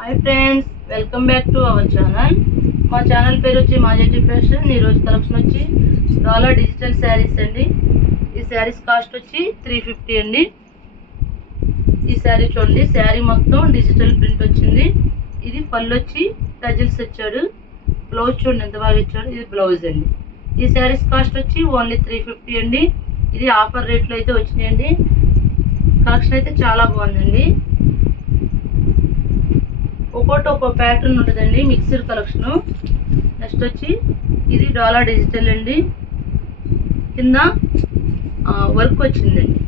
Hi friends welcome back to our channel మా channel పేరు వచ్చి మాజెటి ఫ్యాషన్ ఈరోజు కలెక్షన్ వచ్చి డాలర్ డిజిటల్ శారీస్ అండి. ఈ శారీస్ కాస్ట్ వచ్చి త్రీ ఫిఫ్టీ అండి. ఈ శారీ చూడండి శారీ మొత్తం డిజిటల్ ప్రింట్ వచ్చింది. ఇది పళ్ళు వచ్చి టజిల్స్ వచ్చాడు. బ్లౌజ్ చూడండి ఎంత బాగా ఇచ్చాడు. ఇది బ్లౌజ్ అండి. ఈ శారీస్ కాస్ట్ వచ్చి ఓన్లీ త్రీ ఫిఫ్టీ అండి. ఇది ఆఫర్ రేట్లో అయితే వచ్చినాయండి. కలెక్షన్ అయితే చాలా బాగుందండి. ఒక్కోటి ఒక్కో ప్యాటర్న్ ఉంటుందండి మిక్సర్ కలెక్షన్ నెక్స్ట్ వచ్చి ఇది డాలర్ డిజిటల్ అండి. కింద వర్క్ వచ్చిందండి.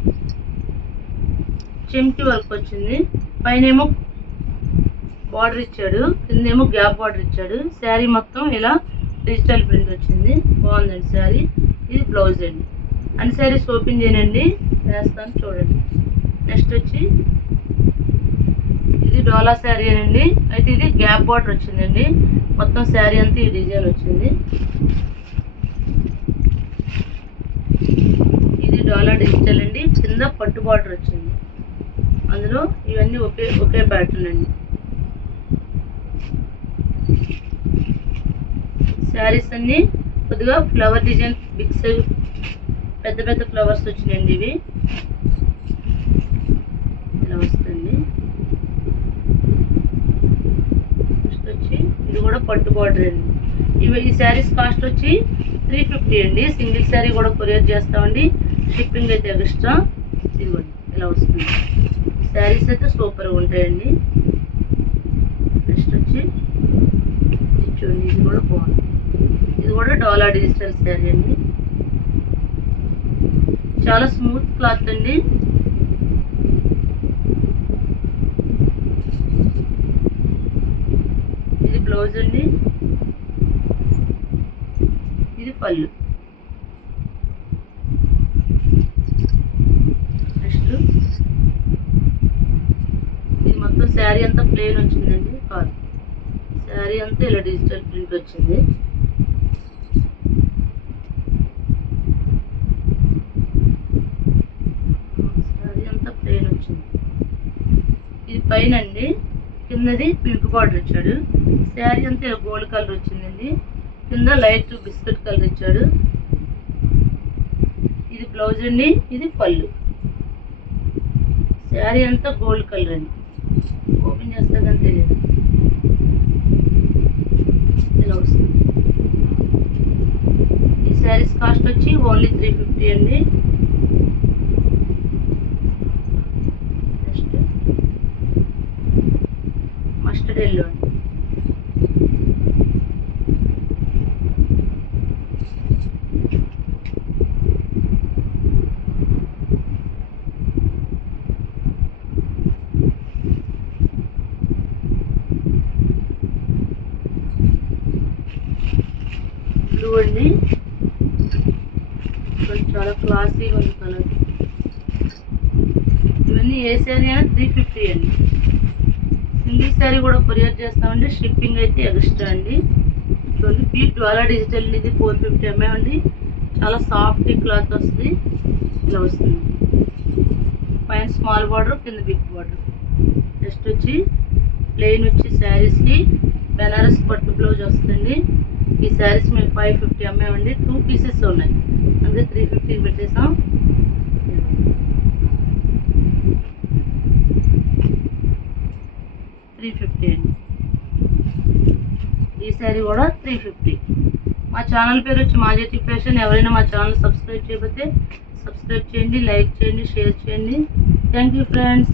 చెంకి వర్క్ వచ్చింది. పైన ఏమో బార్డర్ ఇచ్చాడు. కింద ఏమో గ్యాప్ బార్డర్ ఇచ్చాడు. శారీ మొత్తం ఇలా డిజిటల్ ప్రింట్ వచ్చింది. బాగుందండి శారీ. ఇది బ్లౌజ్ అండి. అన్ని శారీస్ ఓపెన్ చేయనండి. వేస్తాను చూడండి. నెక్స్ట్ వచ్చి ఇది డోలా శారీ అండి అయితే ఇది గ్యాప్ బార్డర్ వచ్చిందండి. మొత్తం శారీ అంతా ఈ డిజైన్ వచ్చింది. ఇది డోలా డిజిటల్ అండి. కింద పట్టు బార్డర్ వచ్చింది. అందులో ఇవన్నీ ఒకే ఒకే ప్యాటర్న్ అండి. శారీస్ అన్ని కొద్దిగా ఫ్లవర్ డిజైన్ బిగ్ సైజ్ పెద్ద పెద్ద ఫ్లవర్స్ వచ్చినాయండి ఇవి ఇలా వస్తుంది నెక్స్ట్ వచ్చి పట్టు బార్డర్ అండి. ఇవి ఈ శారీస్ కాస్ట్ వచ్చి త్రీ ఫిఫ్టీ అండి. సింగిల్ శారీ కూడా కొరియర్ చేస్తామండి. షిప్పింగ్ అయితే ఎక్స్ట్రా ఇదిగోండి ఇలా వస్తుంది. శారీస్ అయితే సూపర్గా ఉంటాయండి. నెక్స్ట్ వచ్చి ఇది చూడండి ఇది కూడా బాగుంది. ఇది కూడా డోలా డిజిటల్ శారీ అండి. చాలా స్మూత్ క్లాత్ అండి ఇది బ్లౌజ్ అండి ఇది పళ్ళు. నెక్స్ట్. ఇది మొత్తం శారీ అంతా ప్లేన్ వచ్చిందండి కాదు. శారీ అంతా ఇలా డిజిటల్ ప్రింట్ వచ్చింది. శారీ అంతా ప్లేన్ వచ్చింది. ఇది పైన అండి. కిందది పింక్ బార్డర్ ఇచ్చాడు. శారీ అంతా గోల్డ్ కలర్ వచ్చిందండి. కింద లైట్ బిస్కెట్ కలర్ ఇచ్చాడు. ఇది బ్లౌజ్ అండి ఇది పళ్ళు. శారీ అంతా గోల్డ్ కలర్ అండి. ఓపెన్ చేస్తే కానీ తెలియదు. ఇలా వస్తుంది. ఈ శారీస్ కాస్ట్ వచ్చి ఓన్లీ త్రీ ఫిఫ్టీ అండి నెక్స్ట్ మస్టర్డ్ ఎల్లో అండి బ్లూ అండి కొంచెం చాలా క్లాసీగా ఉంది కలర్ ఇవన్నీ ఏ శారీ అయినా త్రీ ఫిఫ్టీ అండి సింగిల్ శారీ కూడా కొరియర్ చేస్తామండి. షిప్పింగ్ అయితే ఎక్స్ట్రా అండి. చూడండి పీ డ్వాలా డిజిటల్ ఇది ఫోర్ ఫిఫ్టీ ఎంఏ అండి. చాలా సాఫ్ట్ క్లాత్ వస్తుంది. ఇలా వస్తుంది. పైన స్మాల్ బార్డర్ కింద బిగ్ బార్డర్ నెక్స్ట్ వచ్చి ప్లెయిన్ వచ్చి శారీస్కి బెనారస్ పట్టు బ్లౌజ్ వస్తుంది ఈ శారీస్ మేము ఫైవ్ ఫిఫ్టీ అమ్మామండి టూ పీసెస్ ఉన్నాయి. అందుకే త్రీ ఫిఫ్టీకి పెట్టేసాం. త్రీ ఫిఫ్టీ అండి. ఈ శారీ కూడా త్రీ ఫిఫ్టీ మా ఛానల్ పేరు వచ్చి మాజెటి ఫ్యాషన్. ఎవరైనా మా ఛానల్ సబ్స్క్రైబ్ చేయకపోతే సబ్స్క్రైబ్ చేయండి లైక్ చేయండి షేర్ చేయండి. Thank you friends